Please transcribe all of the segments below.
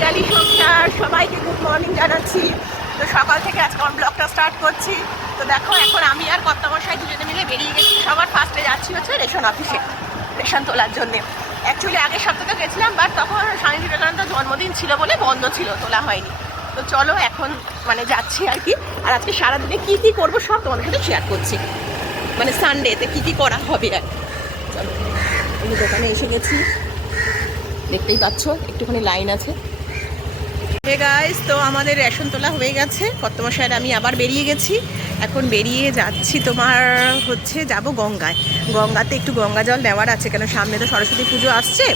পিয়ালি সংসার সবাইকে good morning জানাচ্ছি। তো সকাল থেকে আজকে আমার ব্লগটা স্টার্ট করছি। তো দেখো এখন আমি আর কর্তামশাই দুজনে মিলে বেরিয়ে গেছি। সবার ফার্স্টে যাচ্ছি হচ্ছে রেশন অফিসে, রেশন তোলার জন্যে। অ্যাকচুয়ালি আগের সপ্তাহে গেছিলাম, বাট তখন স্বামী বিবেকানন্দ জন্মদিন ছিল বলে বন্ধ ছিল, তোলা হয়নি। তো চলো এখন মানে যাচ্ছি আর কি। আর আজকে সারাদিনে কী কী করবো সব তোমাদের সাথে শেয়ার করছি, মানে সানডেতে কী কী করা হবে আর। চলো, আমি দোকানে এসে গেছি, দেখতেই পাচ্ছ একটুখানি লাইন আছে। হে গাইস, তো আমাদের রেশন তোলা হয়ে গেছে। কর্তামশাইয়ের আমি আবার বেরিয়ে গেছি। এখন বেরিয়ে যাচ্ছি তোমার হচ্ছে যাব গঙ্গায়। গঙ্গাতে একটু গঙ্গা জল নেওয়ার আছে, কেন সামনে তো সরস্বতী পুজো আসছে।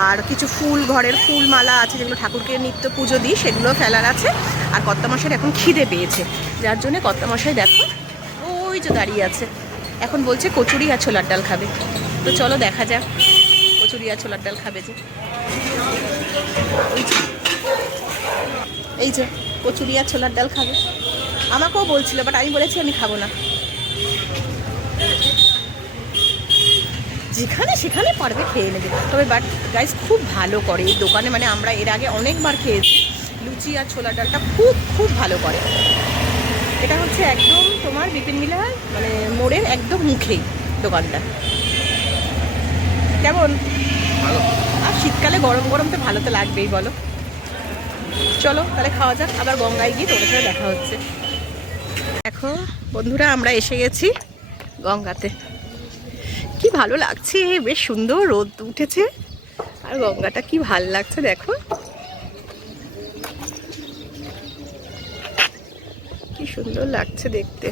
আর কিছু ফুল, ঘরের ফুল মালা আছে যেগুলো ঠাকুরকে নিত্য পুজো দিই, সেগুলো ফেলার আছে। আর কর্তামশাইয়ের এখন খিদে পেয়েছে, যার জন্য কর্তামশাই দেখো ওই যে দাঁড়িয়ে আছে। এখন বলছে কচুরি আর ছোলার ডাল খাবে। তো চলো দেখা যাক কচুরি আর ছোলার ডাল খাবে যে। এই যে কচুরি আর ছোলার ডাল খাবে, আমাকেও বলছিল, বাট আমি বলেছি আমি খাবো না। যেখানে সেখানে পারবে খেয়ে নেবে, তবে বাট গাইস খুব ভালো করে এই দোকানে। মানে আমরা এর আগে অনেকবার খেয়েছি, লুচি আর ছোলার ডালটা খুব খুব ভালো করে। এটা হচ্ছে একদম তোমার বিপিন মিলার মানে মোড়ের একদম মুখেই দোকানটা। কেমন ভালো, আর শীতকালে গরম গরম তো ভালো তো লাগবেই বলো। চলো তাহলে খাওয়া যাক, আবার গঙ্গায় গিয়ে তোমাদের সাথে দেখা হচ্ছে। দেখো বন্ধুরা, আমরা এসে গেছি গঙ্গাতে। কি ভালো লাগছে, বেশ সুন্দর রোদ উঠেছে, আর গঙ্গাটা কি ভালো লাগছে দেখো, কি সুন্দর লাগছে দেখতে।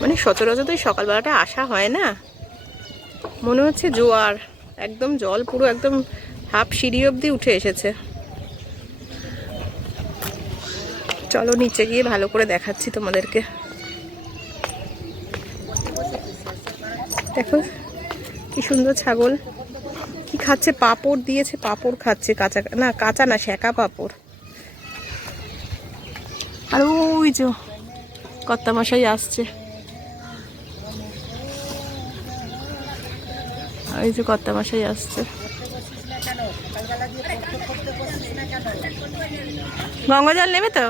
মানে সচরাচর তো সকালবেলাটা আসা হয় না, মনে হচ্ছে জোয়ার, একদম জল পুরো একদম হাফ সিঁড়ি অবধি উঠে এসেছে। চলো নিচে গিয়ে ভালো করে দেখাচ্ছি তোমাদেরকে। দেখো কি সুন্দর ছাগল, কি খাচ্ছে, পাঁপড় দিয়েছে, পাঁপড় খাচ্ছে, কাঁচা না, কাঁচা না, সেকা পাঁপড়। আর ওই যে কর্তামশাই আসছে, ওই যে কর্তামশাই আসছে। গঙ্গা জল নেবে তো,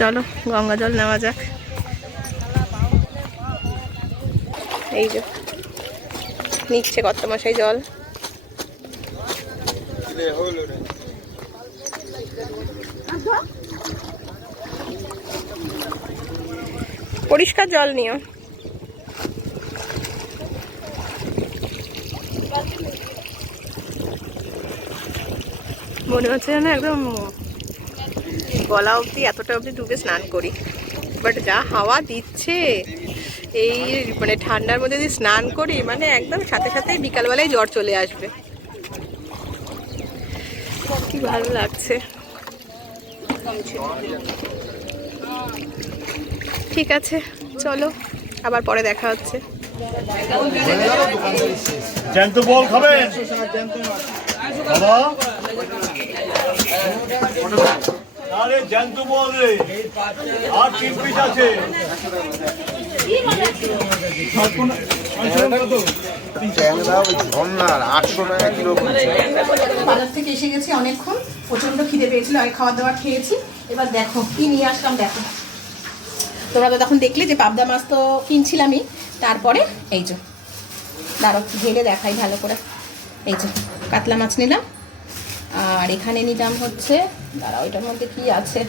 চলো গঙ্গা জল নেওয়া যাক। এই যে নিচ্ছে কর্তামশাই জল। পরিষ্কার জল নিও। মনে হচ্ছে যেন একদম গলা অবধি, এতটা অবধি ডুবে স্নান করি। বাট যা হাওয়া দিচ্ছে, এই মানে ঠান্ডার মধ্যে যদি স্নান করি, মানে একদম সাথে সাথেই বিকালবেলায় জ্বর চলে আসবে। কি ভালো লাগছে। ঠিক আছে চলো, আবার পরে দেখা হচ্ছে। জ্যান্ত বল খাবেন বাবা? আরে জ্যান্ত বল রে, আর 3 পিস আছে। বাজার থেকে এসে গেছি অনেকক্ষণ, প্রচন্ড খিদে পেয়েছিল, আর খাওয়া দাওয়া খেয়েছি। এবার দেখো কি নিয়ে আসলাম, দেখো তোমরা তো তখন দেখলে যে পাবদা মাছ তো কিনছিলামই। তারপরে এই যে দাঁড়ো ঢেলে দেখাই ভালো করে। এই যে কাতলা মাছ নিলাম, আর এখানে নিলাম হচ্ছে, দাঁড়াও এটার মধ্যে কি আছে,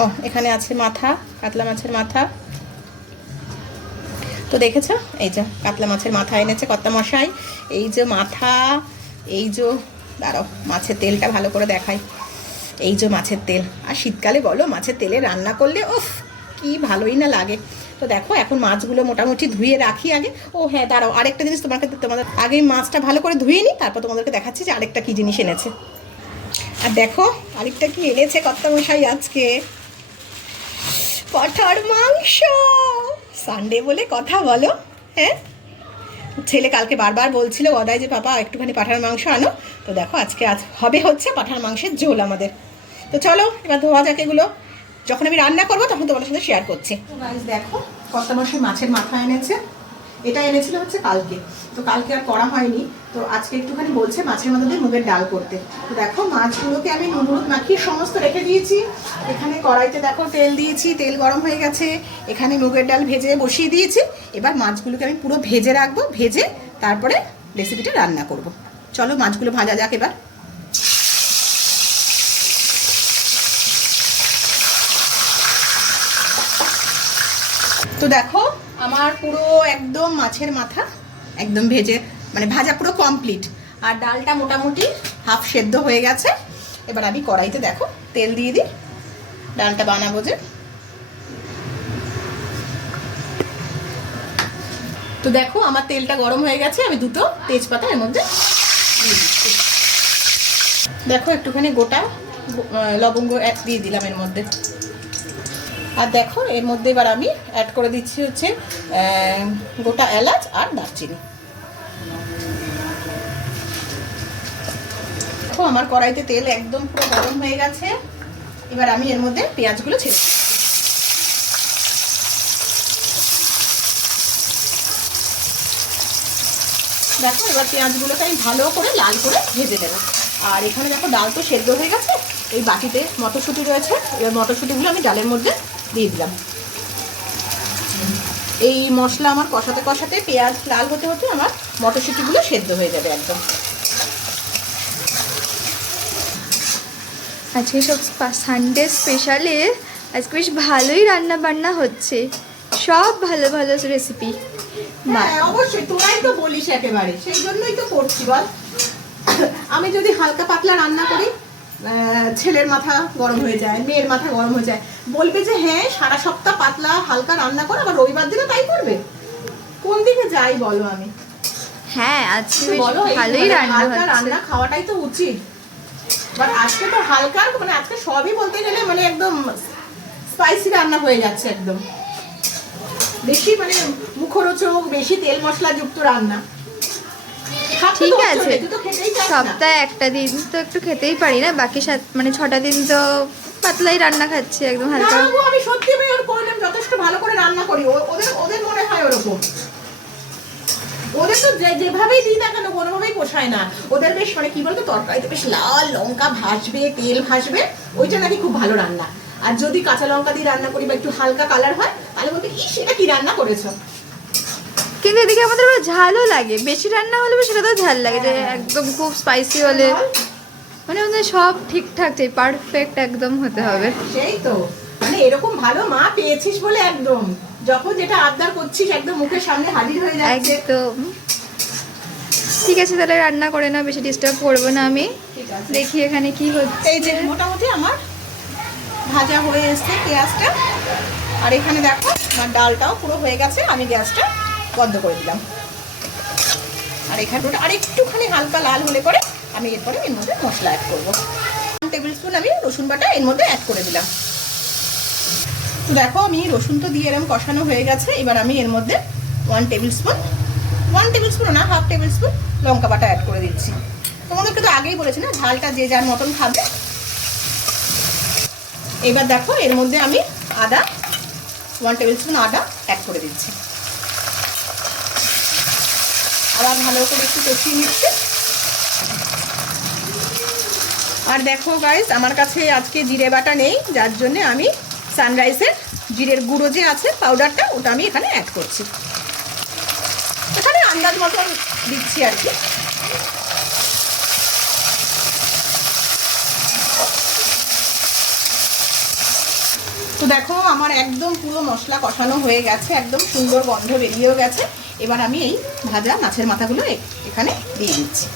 ও এখানে আছে মাথা, কাতলা মাছের মাথা। তো দেখেছো এই যে কাতলা মাছের মাথা এনেছে কর্তামশাই। এই যে মাথা, এই যে দাঁড়াও মাছের তেলটা ভালো করে দেখাই। এই যে মাছের তেল, আর শীতকালে বলো মাছের তেলে রান্না করলে উফ কি ভালোই না লাগে। তো দেখো এখন মাছগুলো মোটামুটি ধুয়ে রাখি আগে। ও হ্যাঁ দাঁড়াও, আরেকটা জিনিস তোমাদের আগে মাছটা ভালো করে ধুয়ে নিই, তারপর তোমাদেরকে দেখাচ্ছি যে আরেকটা কি জিনিস এনেছে। আর দেখো আরেকটা কি এনেছে কর্তামশাই আজকে, পাঁঠার মাংস। সানডে বলে কথা বলো, হ্যাঁ ছেলে কালকে বারবার বলছিল গদাই যে পাপা একটুখানি পাঁঠার মাংস আনো। তো দেখো আজকে হবে হচ্ছে পাঁঠার মাংসের ঝোল আমাদের। তো চলো এবার ধোয়া যাক এগুলো, যখন আমি রান্না করবো তখন তোমাদের সাথে শেয়ার করছি। দেখো কর্তামশাই মাছের মাথা এনেছে, এটা এনেছিল হচ্ছে কালকে, তো কালকে আর করা হয়নি। তো আজকে একটুখানি বলছে মাছের মধ্যে দিয়ে মুগের ডাল করতে। তো দেখো মাছগুলোকে আমি নুন হলুদ মাখিয়ে সমস্ত রেখে দিয়েছি। এখানে কড়াইতে দেখো তেল দিয়েছি, তেল গরম হয়ে গেছে। এখানে মুগের ডাল ভেজে বসিয়ে দিয়েছি। এবার মাছগুলোকে আমি পুরো ভেজে রাখবো, ভেজে তারপরে রেসিপিটা রান্না করব। চলো মাছগুলো ভাজা যাক এবার। তো দেখো আমার পুরো একদম মাছের মাথা একদম ভেজে মানে ভাজা পুরো কমপ্লিট, আর ডালটা মোটামুটি হাফ সেদ্ধ হয়ে গেছে। এবার আমি কড়াইতে দেখো তেল দিয়ে দিই, ডালটা বানাবো যে। তো দেখো আমার তেলটা গরম হয়ে গেছে, আমি দুটো তেজপাতা এর মধ্যে দিয়ে দিচ্ছি। দেখো একটুখানি গোটা লবঙ্গ দিয়ে দিলাম এর মধ্যে। আর দেখো এর মধ্যে এবার আমি অ্যাড করে দিচ্ছি হচ্ছে গোটা এলাচ আর দারচিনি। দেখো আমার কড়াইতে তেল একদম পুরো গরম হয়ে গেছে। এবার আমি এর মধ্যে পেঁয়াজগুলো ছেড়ে দিচ্ছি। দেখো এবার পেঁয়াজগুলোকে আমি ভালো করে লাল করে ভেজে দেবো। আর এখানে দেখো ডাল তো সেদ্ধ হয়ে গেছে, এই বাটিতে মটরশুঁটি রয়েছে, এবার মটরশুঁটিগুলো আমি ডালের মধ্যে দিয়ে দিলাম। এই মশলা আমার কষাতে কষাতে পেঁয়াজ লাল হতে হতে আমার মটরশুঁটিগুলো সেদ্ধ হয়ে যাবে একদম। আজকে সব সানডে স্পেশালে আজকে বেশ ভালোই রান্না বান্না হচ্ছে, সব ভালো ভালো রেসিপি। হ্যাঁ অবশ্যই, তোরাই তো বলিস একেবারে, সেই জন্যই তো করছি বল। আমি যদি হালকা পাতলা রান্না করি ছেলের মাথা গরম হয়ে যায়, মেয়ের মাথা গরম হয়ে যায়, বলবে যে হ্যাঁ সারা সপ্তাহ পাতলা হালকা রান্না করে, আবার রবিবার দিনে তাই করবে। কোন দিকে যাই বলো আমি? হ্যাঁ আজকে বেশ বলো ভালোই রান্না হালকা হচ্ছে। রান্না খাওয়াটাই তো উচিত। বাট আজকে তো হালকা মানে আজকে সবই বলতে গেলে মানে একদম স্পাইসি রান্না হয়ে যাচ্ছে, একদম বেশি মানে মুখরোচক, বেশি তেল মশলা যুক্ত রান্না। ঠিক আছে, সপ্তাহে একটা দিন তো একটু খেতেই পারি না, বাকি মানে 6টা দিন তো পাতলাই রান্না খাচ্ছি একদম হালকা। আমি সত্যি আমি ওর করলাম যথেষ্ট ভালো করে রান্না করি, ওদের ওদের মনে হয় ওরকম। ওদের তো যেভাবেই দিই না কেন কোনোভাবেই পোষায় না ওদের। বেশ মানে কি বলতো তরকারিতে বেশ লাল লঙ্কা ভাসবে, তেল ভাসবে, ওইটা নাকি খুব ভালো রান্না। আর যদি কাঁচা লঙ্কা দিয়ে রান্না করি বা একটু হালকা কালার হয় তাহলে বলতে কি সেটা কি রান্না করেছো। কিন্তু এদিকে আমাদের আবার ঝালও লাগে, বেশি রান্না হলে সেটা তো ঝাল লাগে, যে একদম খুব স্পাইসি হলে মানে আমাদের সব ঠিকঠাক চাই, পারফেক্ট একদম হতে হবে। সেই তো মানে এরকম ভালো মা পেয়েছিস বলে একদম যখন যেটা আবদার করছিস একদম মুখের সামনে হাজির হয়ে যাচ্ছে একদম। ঠিক আছে তাহলে রান্না করে না, বেশি ডিস্টার্ব করবো না আমি। দেখি এখানে কি হচ্ছে। এই যে মোটামুটি আমার ভাজা হয়ে এসছে পেঁয়াজটা, আর এখানে দেখো আমার ডালটাও পুরো হয়ে গেছে। আমি গ্যাসটা বন্ধ করে দিলাম। আর এখানে আর একটুখানি হালকা লাল হলে পরে আমি এরপরে এর মধ্যে মশলা অ্যাড করবো। 1 টেবিল স্পুন আমি রসুন বাটা এর মধ্যে অ্যাড করে দিলাম। তো দেখো আমি রসুন তো দিয়ে এরকম কষানো হয়ে গেছে। এবার আমি এর মধ্যে 1 টেবিল স্পুন না হাফ টেবিল স্পুন লঙ্কা বাটা অ্যাড করে দিচ্ছি। তোমাদেরকে তো আগেই বলেছি না ঝালটা যে যার মতন খাবে। এবার দেখো এর মধ্যে আমি আদা 1 টেবিল স্পুন আদা অ্যাড করে দিচ্ছি। আবার ভালো করে একটু কষিয়ে নিচ্ছি। আর দেখো গাইস আমার কাছে আজকে জিরে বাটা নেই, যার জন্য আমি সানরাইজের জিরের গুঁড়ো যে আছে পাউডারটা ওটা আমি এখানে অ্যাড করছি। এখানে আন্দাজ মতন দিচ্ছি আর কি। তো দেখো আমার একদম পুরো মশলা কষানো হয়ে গেছে, একদম সুন্দর গন্ধ বেরিয়েও গেছে। এবার আমি এই ভাজা মাছের মাথাগুলো এখানে দিয়ে দিচ্ছি।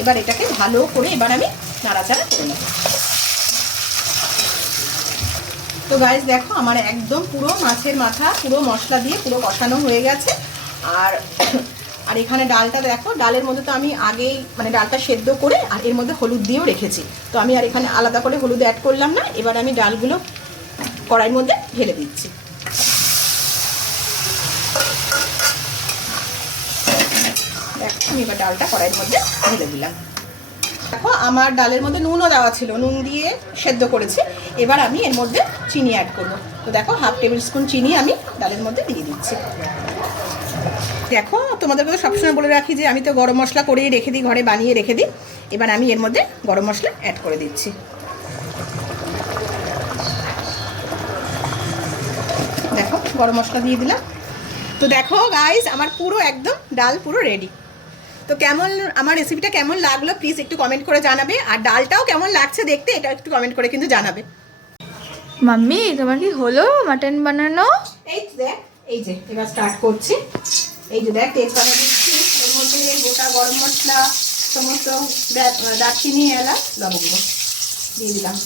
এবার এটাকে ভালো করে এবার আমি নাড়াচাড়া করে নেব। তো গাইস দেখো আমার একদম পুরো মাছের মাথা পুরো মশলা দিয়ে পুরো কষানো হয়ে গেছে। আর আর এখানে ডালটা দেখো, ডালের মধ্যে তো আমি আগেই মানে ডালটা সেদ্ধ করে আর এর মধ্যে হলুদ দিয়েও রেখেছি, তো আমি আর এখানে আলাদা করে হলুদ অ্যাড করলাম না। এবার আমি ডালগুলো কড়াইয়ের মধ্যে ঢেলে দিচ্ছি। দেখো আমি এবার ডালটা কড়াইয়ের মধ্যে ঢেলে দিলাম। দেখো আমার ডালের মধ্যে নুনও দেওয়া ছিল, নুন দিয়ে সেদ্ধ করেছি। এবার আমি এর মধ্যে চিনি অ্যাড করবো। তো দেখো 1/2 টেবিল স্পুন চিনি আমি ডালের মধ্যে দিয়ে দিচ্ছি। দেখো তোমাদেরকে তো সবসময় বলে রাখি যে আমি তো গরম মশলা করেই রেখে দিই, ঘরে বানিয়ে রেখে দিই। এবার আমি এর মধ্যে গরম মশলা অ্যাড করে দিচ্ছি। দেখো গরম মশলা দিয়ে দিলাম। তো দেখো গাইস আমার পুরো একদম ডাল পুরো রেডি। তো কেমন আমার রেসিপিটা কেমন লাগলো প্লিজ একটু কমেন্ট করে জানাবে, আর ডালটাও কেমন লাগছে দেখতে এটা একটু কমেন্ট করে কিন্তু জানাবে। মাম্মি তোমার কি হলো মাটন বানানো? এই দেখ, এই যে এবার স্টার্ট করছি। এই যে দেখ তেজপাতা দিচ্ছি, এর মধ্যে গোটা গরম মশলা, সমস্ত দারচিনি, এলাচ, লবঙ্গ দিয়ে দিলাম।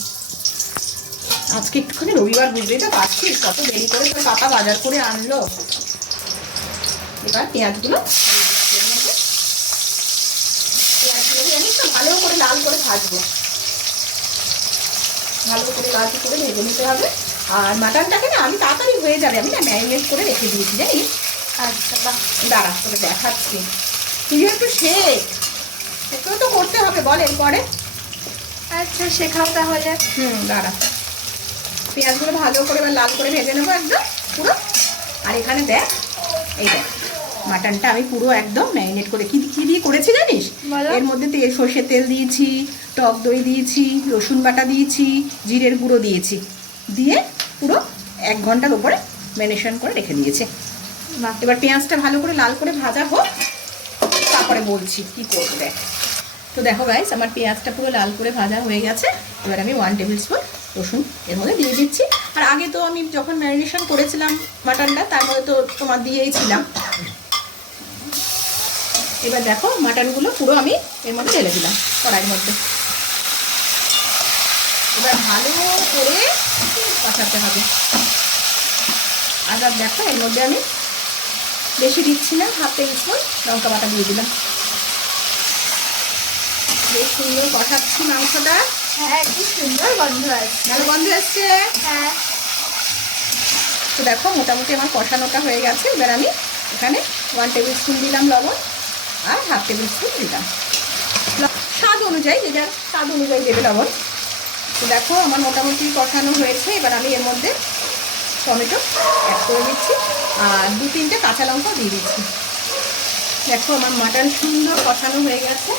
আজকে একটুখানি রবিবার, বুঝতেই তো পারছিস কত দেরি করে তোর পাপা বাজার করে আনলো। এবার পেঁয়াজগুলো জানিস তো ভালো করে লাল করে ভাজবো, ভালো করে লাল করে ভেজে নিতে হবে। আর মাটনটাকে না আমি তাড়াতাড়ি হয়ে যাবে, আমি না ম্যারিনেট করে রেখে দিয়েছি জানিস। আচ্ছা বাহ, দাঁড়া তোকে দেখাচ্ছি। তুই একটু শেখ, তোকেও তো করতে হবে বল এরপরে। আচ্ছা শেখাও তাহলে। দাঁড়া, পেঁয়াজগুলো ভালো করে এবার লাল করে ভেজে নেবো একদম পুরো। আর এখানে দেখ, এই দেখ মাটনটা আমি পুরো একদম ম্যারিনেট করে কি দিয়ে করেছি জানিস? এর মধ্যে সর্ষের তেল দিয়েছি, টক দই দিয়েছি, রসুন বাটা দিয়েছি, জিরের গুঁড়ো দিয়েছি, দিয়ে পুরো 1 ঘন্টার উপরে ম্যারিনেশন করে রেখে দিয়েছে। এবার পেঁয়াজটা ভালো করে লাল করে ভাজা হোক, তারপরে বলছি কি করবো। দেখ তো দেখো গাইস আমার পেঁয়াজটা পুরো লাল করে ভাজা হয়ে গেছে। এবার আমি 1 টেবিল স্পুন রসুন এর মধ্যে দিয়ে দিচ্ছি। আর আগে তো আমি যখন ম্যারিনেশন করেছিলাম মাটনটা তার মধ্যে তো তোমার দিয়েই ছিলাম। এবার দেখো মাটনগুলো পুরো আমি এর মধ্যে ঢেলে দিলাম কড়াইয়ের মধ্যে। এবার ভালো করে কষাতে হবে। আবার দেখো এর মধ্যে আমি বেশি দিচ্ছি না, 1/2 টেবিল স্পুন লঙ্কা বাটা দিয়ে দিলাম। বেশ সুন্দর কষাচ্ছি মাংসটা। হ্যাঁ কি সুন্দর গন্ধ আসছে। ভালো গন্ধ আসছে। হ্যাঁ তো দেখো মোটামুটি আমার কষানোটা হয়ে গেছে। এবার আমি এখানে 1 টেবিল স্পুন দিলাম লবণ, আর 1/2 টেবিল স্পুন দিলাম স্বাদ অনুযায়ী, যে যার স্বাদ অনুযায়ী দেবে লবণ। তো দেখো আমার মোটামুটি কষানো হয়েছে। এবার আমি এর মধ্যে টমেটো অ্যাড করে দিচ্ছি, আর 2-3টে কাঁচা লঙ্কাও দিয়ে দিচ্ছি। দেখো আমার মাটন সুন্দর কষানো হয়ে গেছে।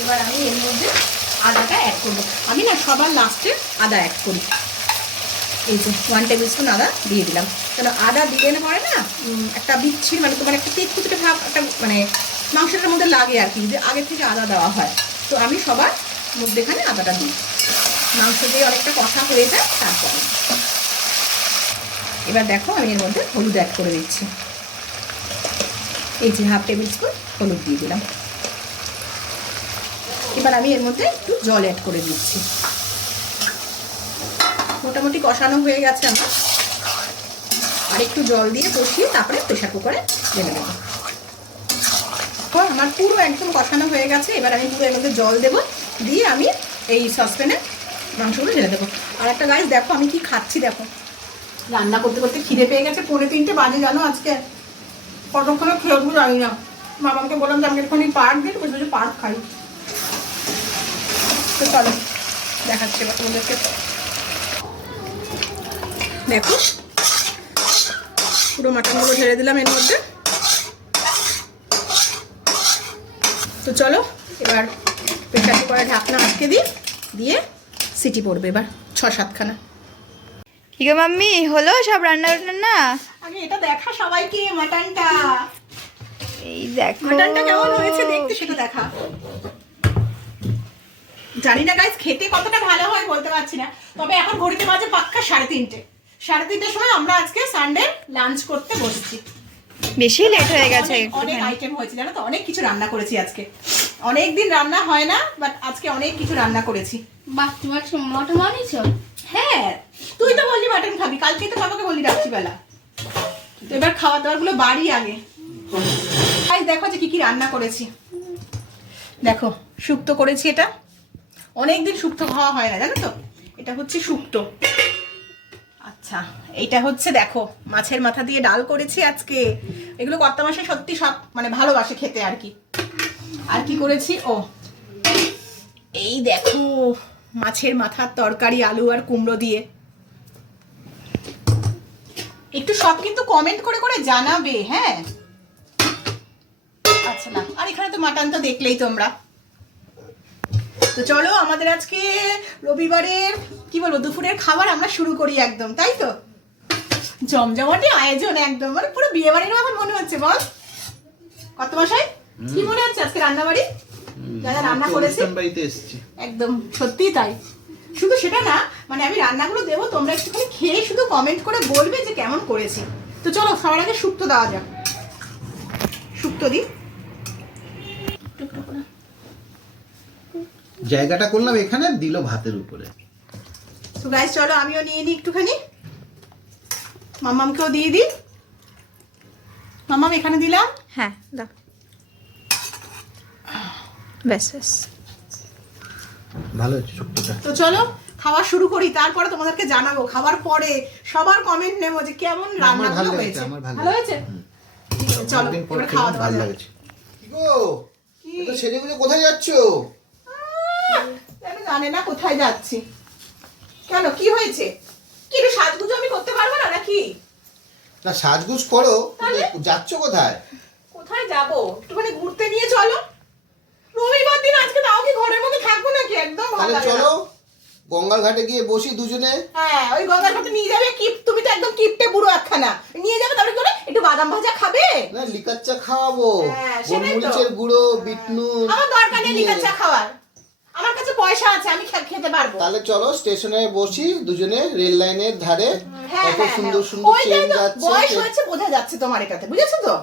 এবার আমি এর মধ্যে আদাটা অ্যাড করবো। আমি না সবার লাস্টে আদা অ্যাড করি। এই যে 1 টেবিল স্পুন আদা দিয়ে দিলাম। কেন আদা দিলে পরে না একটা বিচ্ছির মানে তোমার একটা তেঁতুতে ভাব একটা মানে মাংসটার মধ্যে লাগে আর কি, যে আগে থেকে আদা দেওয়া হয়। তো আমি সবার মধ্যেখানে আদাটা দিই, মাংস দিয়ে অনেকটা কষা হয়ে যায়। তারপরে এবার দেখো আমি এর মধ্যে হলুদ অ্যাড করে দিচ্ছি। এই যে 1/2 টেবিল স্পুন হলুদ দিয়ে দিলাম। এবার আমি এর মধ্যে একটু জল অ্যাড করে দিচ্ছি। মোটামুটি কষানো হয়ে গেছে আমার, আর একটু জল দিয়ে কষিয়ে তারপরে প্রেশার কুকারে ঢেলে দেবো। আমার পুরো একদম কষানো হয়ে গেছে। এবার আমি পুরো এর মধ্যে জল দেবো, দিয়ে আমি এই সসপ্যানে মাংসগুলো ঢেলে দেবো। আর একটা গাইস দেখো আমি কি খাচ্ছি, দেখো রান্না করতে করতে খিদে পেয়ে গেছে। 2:45 বাজে জানো, আজকে কতক্ষণে খেয়ে জানি না। মামাকে বললাম যে আমাকে এখানে পার্ক দিন, বলছে পার্ক খাই। তো চলো দেখাচ্ছি এবার তোমাদেরকে। দেখো পুরো মাটনগুলো ঢেলে দিলাম এর মধ্যে। তো চলো এবার প্রেশার কুকারে ঢাকনা আটকে দিই, দিয়ে সিটি পড়বে এবার 6-7খানা। কি গো মাম্মি হলো সব রান্না বান্না? আগে এটা দেখা সবাইকে মাটনটা। এই দেখো মাটনটা কেমন হয়েছে দেখতে সেটা দেখা। জানি না গাইস খেতে কতটা ভালো হয় বলতে পারছি না, তবে এখন ঘড়িতে বাজে পাক্কা 3:30। 3:30টার সময় আমরা আজকে সানডে লাঞ্চ করতে বসছি। বেশি লেট হয়ে গেছে। অনেক আইটেম হয়েছে জানো তো, অনেক কিছু রান্না করেছি আজকে। অনেক দিন রান্না হয় না, বাট আজকে অনেক কিছু রান্না করেছি। বাহ তোমার মটন বানিয়েছো? হ্যাঁ তুই তো বললি মাটন খাবি, কালকে তো বাবাকে বললি রাত্রিবেলা। তো এবার খাওয়া দাওয়ার গুলো বাড়ি আগে। দেখো যে কি কি রান্না করেছি। দেখো শুক্তো করেছি, এটা অনেকদিন শুক্তো খাওয়া হয় না জানো তো, এটা হচ্ছে শুক্তো। আচ্ছা এইটা হচ্ছে দেখো মাছের মাথা দিয়ে ডাল করেছি আজকে। এগুলো কর্তা মাসে সত্যি সব মানে ভালোবাসে খেতে আর কি। আর কি করেছি, ও এই দেখো মাছের মাথার তরকারি আলু আর কুমড়ো দিয়ে। একটু সব কিন্তু কমেন্ট করে করে জানাবে, হ্যাঁ? আচ্ছা না, আর এখানে তো মাটন তো দেখলেই তোমরা। তো চলো আমাদের আজকে রবিবারের কি বলবো দুপুরের খাবার আমরা শুরু করি একদম, তাই তো? জমজমাটি আয়োজন একদম, মানে পুরো বিয়ে বাড়ির মতো মনে হচ্ছে। বল কত মশাই, কি মনে হচ্ছে আজকে রান্না বাড়ি যারা রান্না করেছে? একদম সত্যি তাই। শুধু সেটা না, মানে আমি রান্নাগুলো দেবো, তোমরা একটুখানি খেয়ে শুধু কমেন্ট করে বলবে যে কেমন করেছি। তো চলো সবার আগে শুক্তো দেওয়া যাক। শুক্তো দিই, জায়গাটা করলাম এখানে, দিল ভাতের উপরে। তো গাইস চলো আমিও নিয়ে নিই একটুখানি, মাম্মামকেও দিয়ে দিই। মাম্মাম এখানে দিলাম। হ্যাঁ দাও, ব্যাস ব্যাস। ভালো হচ্ছে শুক্তোটা। তো চলো খাওয়া শুরু করি, তারপরে তোমাদেরকে জানাবো খাবার পরে সবার কমেন্ট নেবো যে কেমন রান্না ভালো হয়েছে। হয়েছে, আমার ভালো হয়েছে। ঠিক আছে, চলো অনেকদিন পর এবার খেলাম, খাওয়া দাওয়া ভালো যাক। লাগছে। কি গো, এত সেজেগুজে কোথায় যাচ্ছো? আমি জানি না কোথায় যাচ্ছি। কেন, কি হয়েছে? কি রে, সাজগুজো আমি করতে পারবো না নাকি? না সাজগুজ করো, তাহলে? যাচ্ছো কোথায়? কোথায় যাবো? একটুখানি ঘুরতে নিয়ে চলো। রবিবার দিন আজকে তাও কি ঘরের মধ্যে থাকবো নাকি? একদম ভালো তাহলে লাগে না। চলো গঙ্গার ঘাটে গিয়ে বসি দুজনে। হ্যাঁ, ওই গঙ্গার ঘাটে নিয়ে যাবে। কি তুমি তো একদম কিপটে বুড়ো একখানা। নিয়ে যাবে, তারপরে কি করে একটু বাদাম ভাজা খাবে? না লিকার চা খাওয়াবো, হ্যাঁ, সেটাই তো। গোলমরিচের গুঁড়ো, বিট নুন। আমার দরকার নেই দিয়ে। লিকার চা খাওয়ার। আমার কাছে পয়সা আছে, আমি খেতে পারবো। তাহলে চলো স্টেশনে বসি দুজনে, রেল লাইনের ধারে। হ্যাঁ, কত হ্যাঁ, সুন্দর হ্যাঁ। সুন্দর ওইটাই ট্রেন তো, যাচ্ছে। বয়স হয়েছে বোঝা যাচ্ছে তোমার এটাতে, বুঝেছো তো?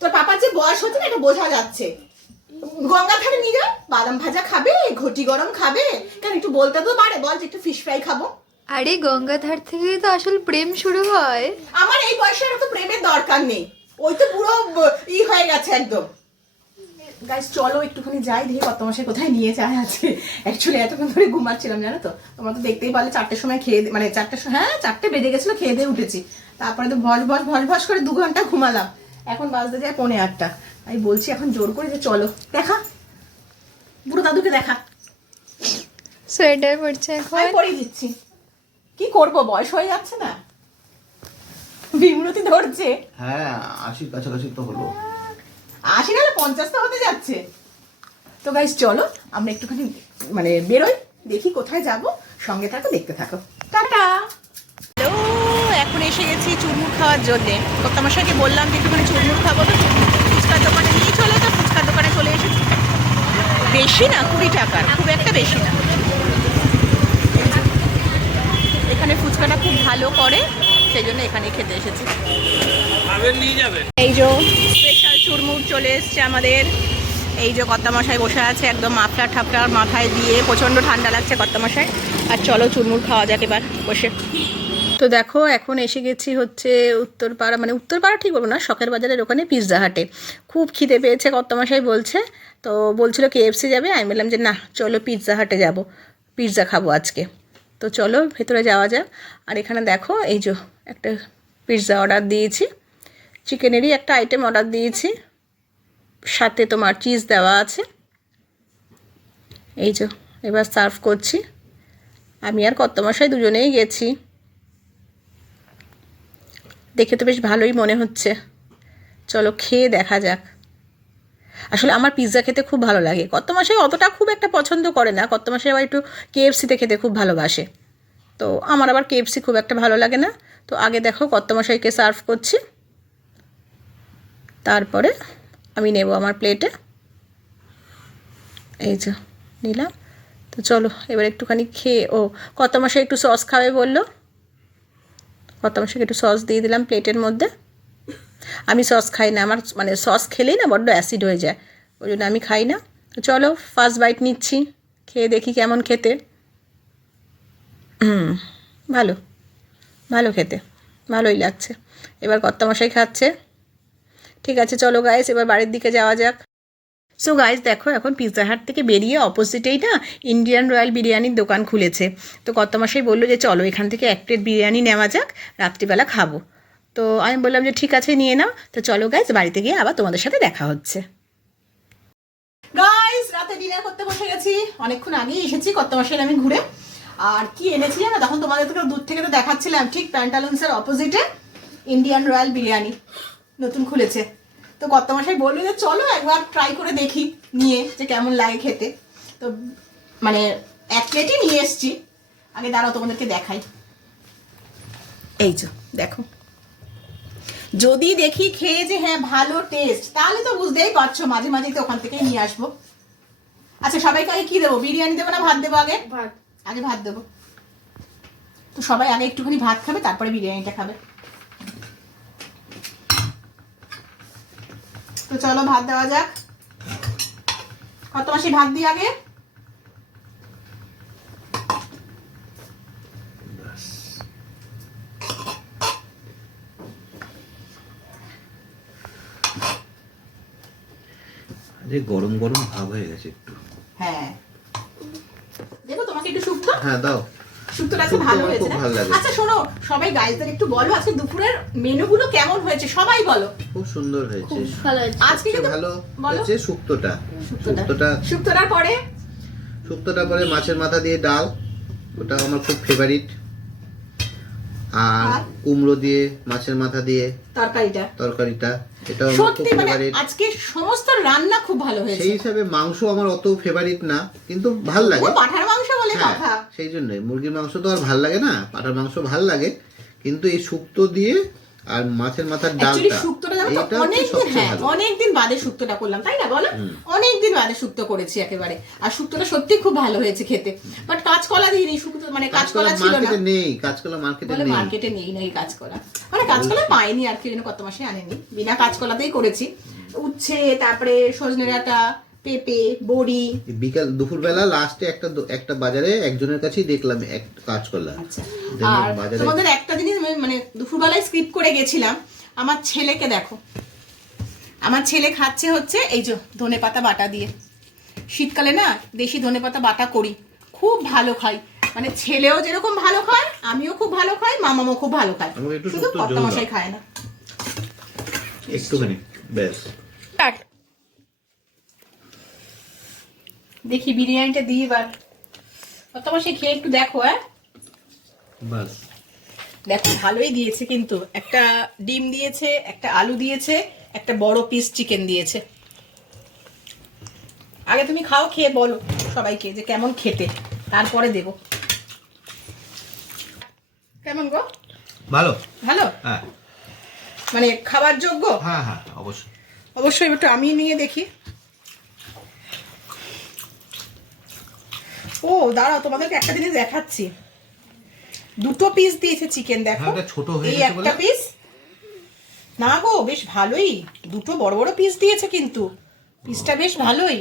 তোর পাপার যে বয়স হচ্ছে না, এটা বোঝা যাচ্ছে। গঙ্গা ধারে নিয়ে যাও, বাদাম ভাজা খাবে, ঘটি গরম খাবে। কেন একটু বলতে তো পারে, বল যে একটু ফিশ ফ্রাই খাবো। আরে গঙ্গাধার থেকেই তো আসল প্রেম শুরু হয়। আমার এই বয়সে তো প্রেমের দরকার নেই, ওই তো পুরো ই হয়ে গেছে একদম। গাইস চলো একটুখানি যাই, দেখি কত মাসে কোথায় নিয়ে যায় আজকে। অ্যাকচুয়ালি এতক্ষণ ধরে ঘুমাচ্ছিলাম জানো তো, তোমরা তো দেখতেই পারলে 4টের সময় খেয়ে মানে 4টের সময়, হ্যাঁ 4টে বেজে গেছিল, খেয়ে দিয়ে উঠেছি। তারপরে তো ভস করে 2 ঘন্টা ঘুমালাম। এখন বাজতে যায় 7:45। আমি বলছি এখন জোর করে যে চলো দেখা, বুড়ো দাদুকে দেখা। সোয়েটার পরছে এখন। আমি পরিয়ে দিচ্ছি, কি করব, বয়স হয়ে যাচ্ছে না, বিমূর্তি ধরছে। হ্যাঁ 80 কাছাকাছি তো হলো। 80 না 50 তো হতে যাচ্ছে। তো গাইস চলো আমরা একটুখানি মানে বেরোই, দেখি কোথায় যাব। সঙ্গে থাকো, দেখতে থাকো। টাটা। হ্যালো, এখন এসে গেছি চুরমুর খাওয়ার জন্য। কর্তামশাইকে বললাম যে একটুখানি চুরমুর খাবো, তো ফুচকার দোকানে নিয়ে চলো। তো ফুচকার দোকানে চলে এসেছি। বেশি না, 20 টাকার, খুব একটা বেশি না। এখানে ফুচকাটা খুব ভালো করে, সেই জন্য এখানেই খেতে এসেছি। এই যে স্পেশাল চুরমুর চলে এসছে আমাদের। এই যে কর্তামশাই বসে আছে একদম মাফলার ঠাপলার মাথায় দিয়ে, প্রচণ্ড ঠান্ডা লাগছে কর্তামশাই। আর চলো চুরমুর খাওয়া যাক এবার বসে। তো দেখো এখন এসে গেছি হচ্ছে উত্তরপাড়া, মানে উত্তরপাড়া ঠিক বলবো না, শখের বাজারের ওখানে পিৎজা হাটে। খুব খিদে পেয়েছে কর্তামশাই বলছে, তো বলছিল KFC যাবে। আমি বললাম যে না চলো পিৎজা হাটে যাব, পিৎজা খাবো আজকে। তো চলো ভেতরে যাওয়া যাক। আর এখানে দেখো এই যে একটা পিৎজা অর্ডার দিয়েছি, চিকেনেরই একটা আইটেম অর্ডার দিয়েছি, সাথে তোমার চিজ দেওয়া আছে। এই যে এবার সার্ভ করছি। আমি আর কর্তামশাই দুজনেই গেছি। দেখে তো বেশ ভালোই মনে হচ্ছে, চলো খেয়ে দেখা যাক। আসলে আমার পিৎজা খেতে খুব ভালো লাগে, কর্তামশাই অতটা খুব একটা পছন্দ করে না। কর্তামশাই আবার একটু KFCতে খেতে খুব ভালোবাসে, তো আমার আবার KFC খুব একটা ভালো লাগে না। তো আগে দেখো কর্তামশাইকে সার্ভ করছি, তারপরে আমি নেব আমার প্লেটে। এই যে নিলাম। তো চলো এবার একটুখানি খেয়ে, ও কর্তামশাই একটু সস খাবে বললো, কর্তামশাইকে একটু সস দিয়ে দিলাম প্লেটের মধ্যে। আমি সস খাই না, আমার মানে সস খেলেই না বড্ড অ্যাসিড হয়ে যায়, ওই জন্য আমি খাই না। তো চলো ফার্স্ট বাইট নিচ্ছি, খেয়ে দেখি কেমন খেতে। ভালো ভালো খেতে, ভালোই লাগছে। এবার কর্তামশাই খাচ্ছে। ঠিক আছে চলো গাইস এবার বাড়ির দিকে যাওয়া যাক। সো গাইস দেখো এখন পিৎজা হাট থেকে বেরিয়ে অপোজিটেই না ইন্ডিয়ান রয়্যাল বিরিয়ানির দোকান খুলেছে। তো কর্তামশাই বললো যে চলো এখান থেকে 1 প্লেট বিরিয়ানি নেওয়া যাক, রাত্রিবেলা খাবো। তো আমি বললাম যে ঠিক আছে নিয়ে নাও। তো চলো গাইস বাড়িতে গিয়ে আবার তোমাদের সাথে দেখা হচ্ছে। গাইস রাতে ডিনার করতে বসে গেছি, অনেকক্ষণ আগেই এসেছি কর্তামশাই আমি ঘুরে। আর কি এনেছি জানো, তখন তোমাদের থেকে দূর থেকে তো দেখাচ্ছিলাম, ঠিক প্যান্টালুন্সের অপোজিটে ইন্ডিয়ান রয়্যাল বিরিয়ানি নতুন খুলেছে। তো কর্তামশাই বললো যে চলো একবার ট্রাই করে দেখি নিয়ে, যে কেমন লাগে খেতে। তো মানে 1 প্লেটই নিয়ে এসছি। আগে দাঁড়াও তোমাদেরকে দেখাই। এই যে দেখো, যদি দেখি খেয়ে যে হ্যাঁ ভালো টেস্ট, তাহলে তো বুঝতেই পারছো মাঝে মাঝে তো ওখান থেকেই নিয়ে আসবো। আচ্ছা সবাইকে আগে কি দেবো, বিরিয়ানি দেবো না ভাত দেবো? আগে আগে ভাত দেবো। তো সবাই আগে একটুখানি ভাত খাবে, তারপরে বিরিয়ানিটা খাবে। তো চলো ভাত দেওয়া যাক। কত মাসে ভাত দিই আগে? যে গরম গরম ভাব হয়ে গেছে একটু। হ্যাঁ দেখো, তোমাকে একটু শুক্তো। হ্যাঁ দাও। শুক্তোটা আজকে ভালো শুক্তো আমার হয়েছে খুব না? ভালো লাগে। আচ্ছা শোনো, সবাই গাইজদের একটু বলো আজকে দুপুরের মেনুগুলো কেমন হয়েছে, সবাই বলো। খুব সুন্দর হয়েছে। আজকে কিন্তু ভালো বলো। হয়েছে শুক্তোটা। শুক্তোটার পরে শুক্তোটা পরে মাছের মাথা দিয়ে ডাল, ওটা আমার খুব ফেভারিট। আর আর? কুমড়ো দিয়ে মাছের মাথা দিয়ে তরকারিটা এটাও আমার খুব সত্যি মানে ফেভারিট। আজকে সমস্ত রান্না খুব ভালো হয়েছে। সেই হিসাবে মাংস আমার অত ফেভারিট না, কিন্তু ভাল লাগে। ও পাঠার মাংস বলে হ্যাঁ, কথা। সেই জন্যই মুরগির মাংস তো আর ভাল লাগে না, পাঠার মাংস ভাল লাগে। কিন্তু এই শুক্তো দিয়ে আর মাছের মাথার অ্যাকচুয়ালি ডালটা, শুক্তোটা জানো তো এইটা অনেকদিন, সবচেয়ে হ্যাঁ ভালো। অনেকদিন বাদে শুক্তোটা করলাম, তাই না বলো? অনেকদিন বাদে শুক্তো করেছি একেবারে। আর শুক্তোটা সত্যি খুব ভালো হয়েছে খেতে। বাট কাঁচকলা দিইনি শুক্তো, মানে কাঁচকলা ছিল না। মার্কেটে নেই, কাঁচকলা মার্কেটে বলে নেই। মার্কেটে নেই না এই কাঁচকলা, মানে কাঁচকলা পাইনি আর কি, কত মাসে আনেনি। বিনা কাঁচকলাতেই করেছি। উচ্ছে, তারপরে সজনে ডাঁটা, পেঁপে, বড়ি। বিকাল দুপুরবেলা লাস্টে একটা বাজারে একজনের কাছেই দেখলাম এক কাঁচকলা। আচ্ছা, দেখলাম আর বাজারে। তোমাদের একটা জিনিস আমি মানে দুপুরবেলায় স্কিপ করে গেছিলাম। আমার ছেলেকে দেখো, আমার ছেলে খাচ্ছে হচ্ছে এই যে ধনেপাতা বাটা দিয়ে। শীতকালে না দেশি ধনেপাতা বাটা করি, খুব ভালো খাই। মানে ছেলেও যেরকম ভালো খায়, আমিও খুব ভালো খাই, মামামও খুব ভালো খায়। আমাকে একটু শুধু শুক্তোর কর্তা ঝোল মশাই দাও। খায় না। একটুখানি ব্যাস। দেখি বিরিয়ানিটা দিই এবার। কর্তা মশাই খেয়ে একটু দেখো। হ্যাঁ বাস। দেখো ভালোই দিয়েছে, কিন্তু একটা ডিম দিয়েছে, একটা আলু দিয়েছে, একটা বড় পিস চিকেন দিয়েছে। আগে তুমি খাও, খেয়ে বলো সবাইকে যে কেমন খেতে, তারপরে দেব। কেমন গো? ভালো। ভালো হ্যাঁ মানে খাবার যোগ্য? হ্যাঁ হ্যাঁ অবশ্যই। অবশ্যই একটু আমি নিয়ে দেখি। ও দাঁড়াও, তোমাদেরকে একটা জিনিস দেখাচ্ছি। 2 পিস দিয়েছে চিকেন, দেখো। হ্যাঁ, ওটা ছোট হয়ে এই গেছে একটা বলে? পিস না গো, বেশ ভালোই। 2 বড় বড় পিস দিয়েছে, কিন্তু পিসটা বেশ ভালোই।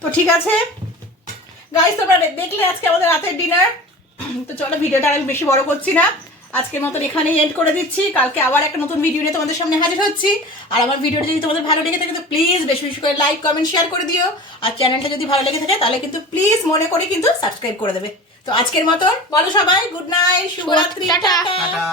তো ঠিক আছে গাইস, তোমরা দেখলে আজকে আমাদের রাতের ডিনার। তো চলো ভিডিওটা আর বেশি বড় করছি না, আজকের মতন এখানেই এন্ড করে দিচ্ছি। কালকে আবার একটা নতুন ভিডিও নিয়ে তোমাদের সামনে হাজির হচ্ছি। আর আমার ভিডিওটা যদি তোমাদের ভালো লেগে থাকে তো প্লিজ বেশি বেশি করে লাইক, কমেন্ট, শেয়ার করে দিও। আর চ্যানেলটা যদি ভালো লেগে থাকে তাহলে কিন্তু প্লিজ মনে করে কিন্তু সাবস্ক্রাইব করে দেবে। তো আজকের মতন বলো সবাই গুড নাইট, শুভরাত্রি, টাটা। টাটা।